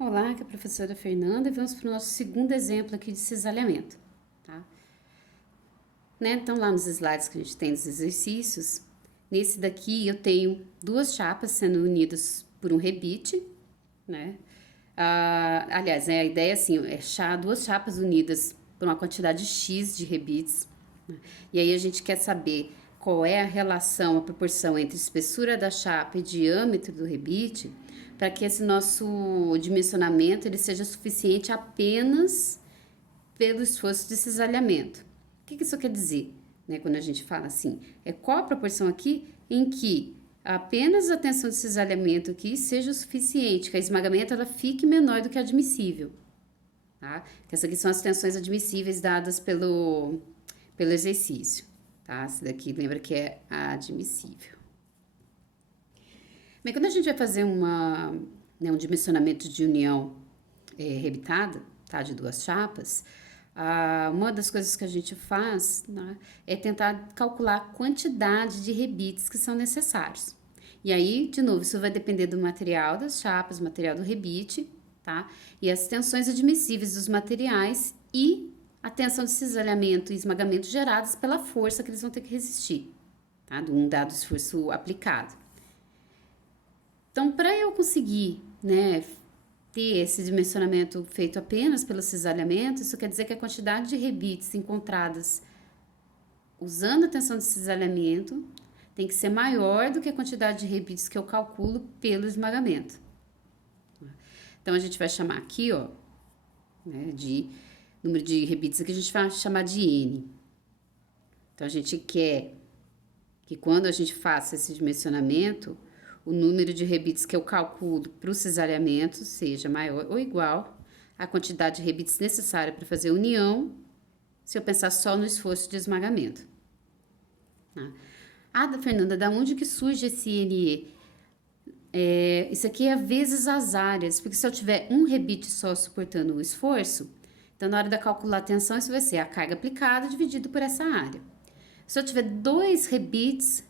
Olá, aqui é a professora Fernanda e vamos para o nosso segundo exemplo aqui de cisalhamento, tá? Então, lá nos slides que a gente tem dos exercícios, nesse daqui eu tenho duas chapas sendo unidas por um rebite, né? Aliás, a ideia assim, é duas chapas unidas por uma quantidade X de rebites, né? E aí a gente quer saber qual é a relação, a proporção entre espessura da chapa e diâmetro do rebite, para que esse nosso dimensionamento ele seja suficiente apenas pelo esforço de cisalhamento. O que isso quer dizer? Quando a gente fala assim, qual a proporção aqui em que apenas a tensão de cisalhamento aqui seja o suficiente, que a esmagamento ela fique menor do que admissível. Tá? Que essas aqui são as tensões admissíveis dadas pelo exercício. Tá? Esse daqui lembra que é admissível. Bem, quando a gente vai fazer um dimensionamento de união rebitada, tá, de duas chapas, uma das coisas que a gente faz, né, é tentar calcular a quantidade de rebites que são necessários. E aí, de novo, isso vai depender do material das chapas, material do rebite, tá? E as tensões admissíveis dos materiais e a tensão de cisalhamento e esmagamento geradas pela força que eles vão ter que resistir, tá? De um dado esforço aplicado. Então, para eu conseguir, ter esse dimensionamento feito apenas pelo cisalhamento, isso quer dizer que a quantidade de rebites encontradas usando a tensão de cisalhamento tem que ser maior do que a quantidade de rebites que eu calculo pelo esmagamento. Então, a gente vai chamar aqui, de número de rebites, aqui a gente vai chamar de N. Então, a gente quer que quando a gente faça esse dimensionamento, o número de rebites que eu calculo para o cisalhamento seja maior ou igual à quantidade de rebites necessária para fazer união, se eu pensar só no esforço de esmagamento. Fernanda, da onde que surge esse NE? Isso aqui é vezes as áreas, porque se eu tiver um rebite só suportando o esforço, então na hora de calcular a tensão, isso vai ser a carga aplicada dividido por essa área. Se eu tiver dois rebites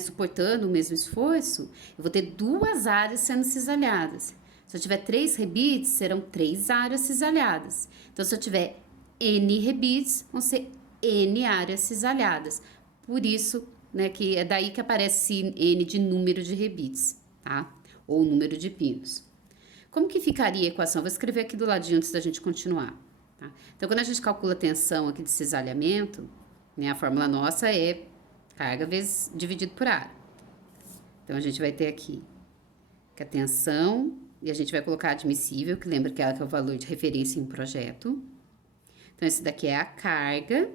suportando o mesmo esforço, eu vou ter duas áreas sendo cisalhadas. Se eu tiver 3 rebites, serão 3 áreas cisalhadas. Então, se eu tiver N rebites, vão ser N áreas cisalhadas. Por isso, que é daí que aparece N de número de rebites, tá? Ou número de pinos. Como que ficaria a equação? Vou escrever aqui do ladinho antes da gente continuar. Tá? Então, quando a gente calcula a tensão aqui de cisalhamento, a fórmula nossa é carga vezes dividido por área. Então, a gente vai ter aqui que a tensão, e a gente vai colocar admissível, que lembra que ela que é o valor de referência em um projeto. Então, esse daqui é a carga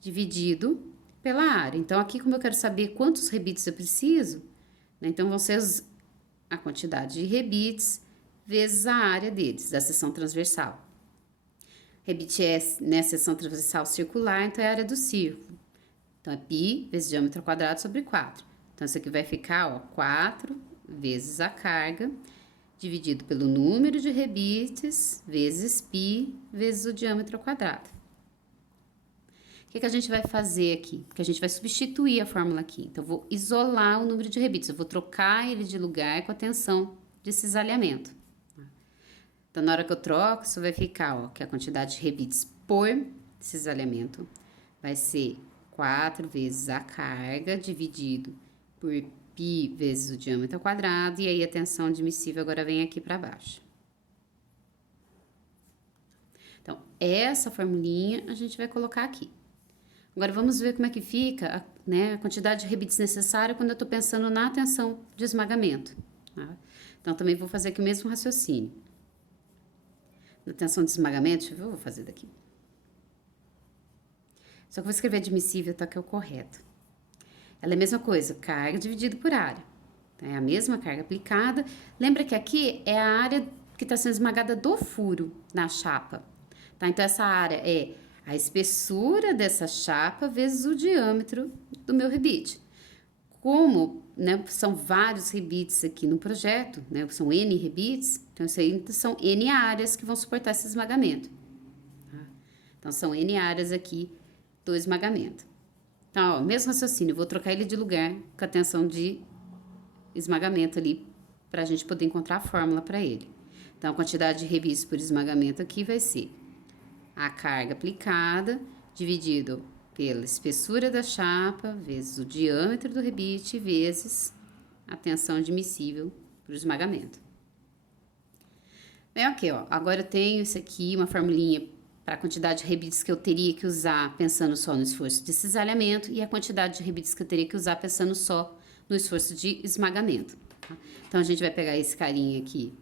dividido pela área. Então, aqui, como eu quero saber quantos rebites eu preciso, então vão ser a quantidade de rebites vezes a área deles, da seção transversal. Rebite é, seção transversal circular, então é a área do círculo. Então, é π vezes diâmetro ao quadrado sobre 4. Então, isso aqui vai ficar, 4 vezes a carga, dividido pelo número de rebites, vezes π, vezes o diâmetro ao quadrado. O que a gente vai fazer aqui? Porque a gente vai substituir a fórmula aqui. Então, eu vou isolar o número de rebites. Eu vou trocar ele de lugar com a tensão de cisalhamento. Então, na hora que eu troco, isso vai ficar, que a quantidade de rebites por cisalhamento vai ser 4 vezes a carga dividido por π vezes o diâmetro ao quadrado, e aí a tensão admissível agora vem aqui para baixo. Então, essa formulinha a gente vai colocar aqui. Agora, vamos ver como é que fica a quantidade de rebites necessária quando eu estou pensando na tensão de esmagamento. Tá? Então, também vou fazer aqui o mesmo raciocínio. Na tensão de esmagamento, deixa eu ver, eu vou fazer daqui. Só que eu vou escrever admissível, tá, que é o correto. Ela é a mesma coisa, carga dividido por área. É a mesma carga aplicada. Lembra que aqui é a área que está sendo esmagada do furo na chapa. Tá? Então, essa área é a espessura dessa chapa vezes o diâmetro do meu rebite. Como são vários rebites aqui no projeto, são N rebites, então isso aí são N áreas que vão suportar esse esmagamento. Tá? Então, são N áreas aqui do esmagamento. Então, mesmo raciocínio, eu vou trocar ele de lugar com a tensão de esmagamento ali, para a gente poder encontrar a fórmula para ele. Então, a quantidade de rebites por esmagamento aqui vai ser a carga aplicada dividido pela espessura da chapa vezes o diâmetro do rebite vezes a tensão admissível por esmagamento. Bem, ok, ó. Agora eu tenho isso aqui, uma formulinha para a quantidade de rebites que eu teria que usar pensando só no esforço de cisalhamento e a quantidade de rebites que eu teria que usar pensando só no esforço de esmagamento. Tá? Então, a gente vai pegar esse carinha aqui,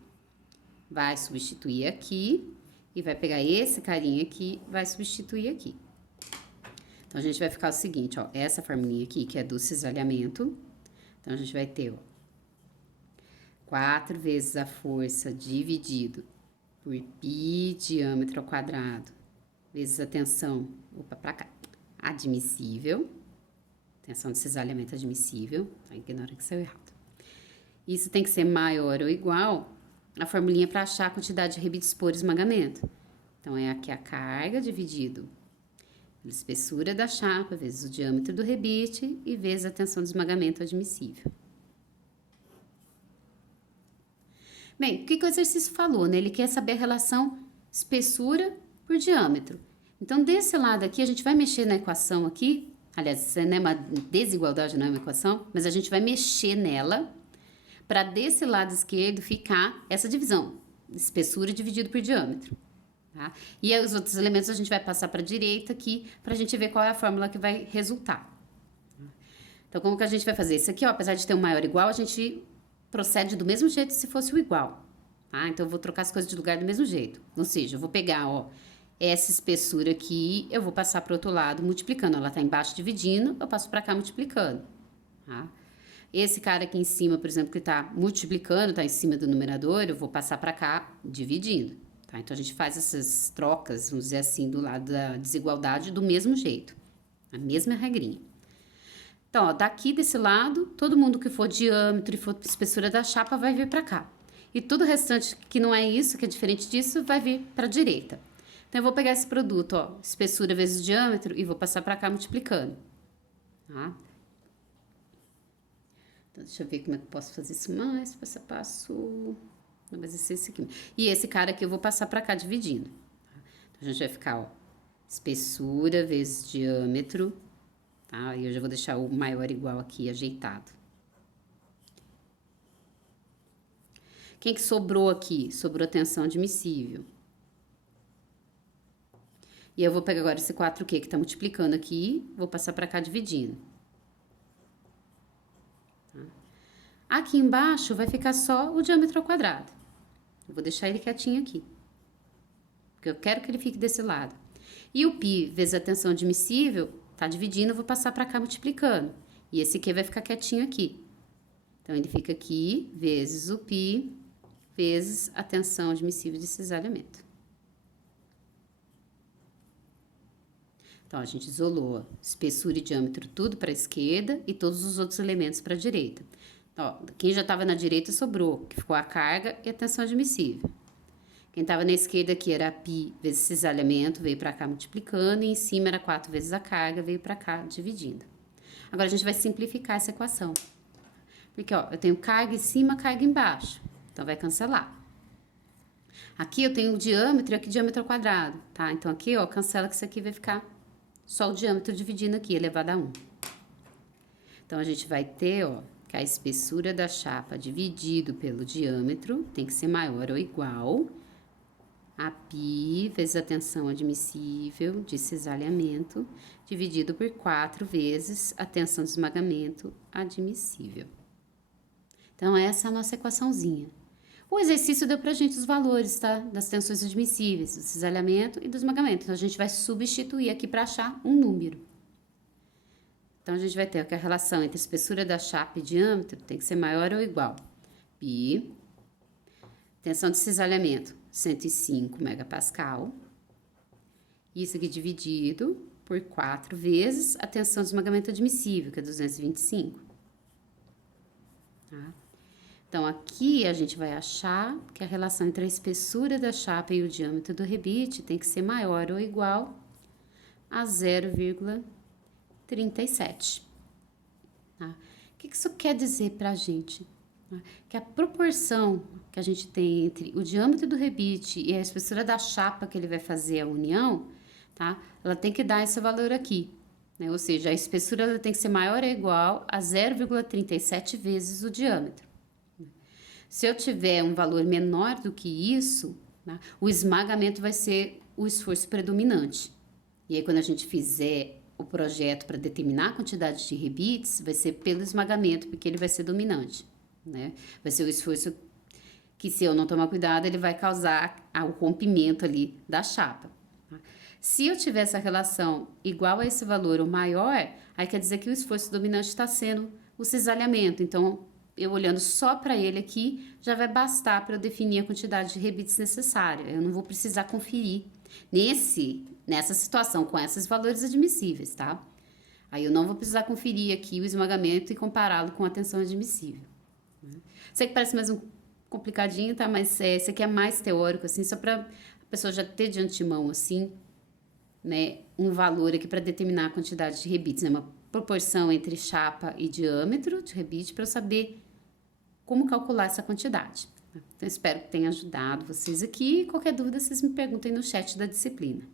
vai substituir aqui, e vai pegar esse carinha aqui, vai substituir aqui. Então, a gente vai ficar o seguinte, ó, essa formulinha aqui, que é do cisalhamento. Então, a gente vai ter, ó, 4 vezes a força dividido por π diâmetro ao quadrado, vezes a tensão, opa, pra cá, admissível, tensão de cisalhamento admissível, tá? Ignora que saiu errado. Isso tem que ser maior ou igual a formulinha para achar a quantidade de rebites por esmagamento. Então, é aqui a carga dividido pela espessura da chapa, vezes o diâmetro do rebite e vezes a tensão de esmagamento admissível. Bem, o que o exercício falou, né? Ele quer saber a relação espessura por diâmetro. Então, desse lado aqui, a gente vai mexer na equação aqui. Aliás, isso não é uma desigualdade, não é uma equação, mas a gente vai mexer nela para desse lado esquerdo ficar essa divisão, espessura dividido por diâmetro. Tá? E aí, os outros elementos a gente vai passar para a direita aqui, para a gente ver qual é a fórmula que vai resultar. Então, como que a gente vai fazer? Isso aqui, ó, apesar de ter um maior ou igual, a gente procede do mesmo jeito se fosse o igual. Tá? Então, eu vou trocar as coisas de lugar do mesmo jeito. Ou seja, eu vou pegar, ó, essa espessura aqui, eu vou passar para o outro lado multiplicando. Ela tá embaixo dividindo, eu passo para cá multiplicando. Tá? Esse cara aqui em cima, por exemplo, que tá multiplicando, tá em cima do numerador, eu vou passar para cá dividindo. Tá? Então, a gente faz essas trocas, vamos dizer assim, do lado da desigualdade do mesmo jeito. A mesma regrinha. Então, ó, daqui desse lado, todo mundo que for diâmetro e for espessura da chapa vai vir para cá. E todo o restante que não é isso, que é diferente disso, vai vir para a direita. Então, eu vou pegar esse produto, ó, espessura vezes diâmetro, e vou passar para cá multiplicando. Tá? Então, deixa eu ver como é que eu posso fazer isso mais, passo a passo. Não, mas esse aqui. E esse cara aqui eu vou passar para cá dividindo. Tá? Então, a gente vai ficar, ó, espessura vezes diâmetro. Tá? E eu já vou deixar o maior igual aqui ajeitado. Quem que sobrou aqui? Sobrou a tensão admissível. E eu vou pegar agora esse 4Q que tá multiplicando aqui, vou passar para cá dividindo. Tá? Aqui embaixo vai ficar só o diâmetro ao quadrado. Eu vou deixar ele quietinho aqui. Porque eu quero que ele fique desse lado. E o π vezes a tensão admissível tá dividindo, eu vou passar para cá multiplicando. E esse Q vai ficar quietinho aqui. Então, ele fica aqui, vezes o π, vezes a tensão admissível de cisalhamento. Então, a gente isolou espessura e diâmetro tudo para a esquerda e todos os outros elementos para a direita. Então, ó, quem já estava na direita sobrou, que ficou a carga e a tensão admissível. Quem estava na esquerda aqui era π vezes cisalhamento, veio para cá multiplicando, e em cima era 4 vezes a carga, veio para cá dividindo. Agora, a gente vai simplificar essa equação. Porque, ó, eu tenho carga em cima, carga embaixo. Então, vai cancelar. Aqui eu tenho o diâmetro e aqui diâmetro ao quadrado, tá? Então, aqui, ó, cancela que isso aqui vai ficar só o diâmetro dividindo aqui, elevado a 1. Então, a gente vai ter, ó, que a espessura da chapa dividido pelo diâmetro tem que ser maior ou igual a π vezes a tensão admissível de cisalhamento, dividido por 4 vezes a tensão de esmagamento admissível. Então, essa é a nossa equaçãozinha. O exercício deu pra gente os valores, tá? Das tensões admissíveis, do cisalhamento e do esmagamento. Então, a gente vai substituir aqui para achar um número. Então, a gente vai ter que a relação entre a espessura da chapa e diâmetro tem que ser maior ou igual. π, tensão de cisalhamento, 105 megapascal. Isso aqui dividido por 4 vezes a tensão de esmagamento admissível, que é 225. Tá? Então, aqui a gente vai achar que a relação entre a espessura da chapa e o diâmetro do rebite tem que ser maior ou igual a 0,37. Tá? O que isso quer dizer pra gente? né? Que a proporção que a gente tem entre o diâmetro do rebite e a espessura da chapa que ele vai fazer a união, tá? Ela tem que dar esse valor aqui, né? Ou seja, a espessura ela tem que ser maior ou igual a 0,37 vezes o diâmetro. Se eu tiver um valor menor do que isso, né, o esmagamento vai ser o esforço predominante. E aí, quando a gente fizer o projeto para determinar a quantidade de rebites, vai ser pelo esmagamento, porque ele vai ser dominante, né? Vai ser o esforço que, se eu não tomar cuidado, ele vai causar o rompimento ali da chapa. Tá? Se eu tiver essa relação igual a esse valor ou maior, aí quer dizer que o esforço dominante está sendo o cisalhamento. Então, eu olhando só para ele aqui, já vai bastar para eu definir a quantidade de rebites necessária. Eu não vou precisar conferir nessa situação com esses valores admissíveis, tá? Aí eu não vou precisar conferir aqui o esmagamento e compará-lo com a tensão admissível. Sei que parece mais um complicadinho, tá? Mas esse aqui é mais teórico, assim, só para a pessoa já ter de antemão, assim, né, um valor aqui para determinar a quantidade de rebites, né? Uma proporção entre chapa e diâmetro de rebite para eu saber como calcular essa quantidade. Então, espero que tenha ajudado vocês aqui. Qualquer dúvida, vocês me perguntem no chat da disciplina.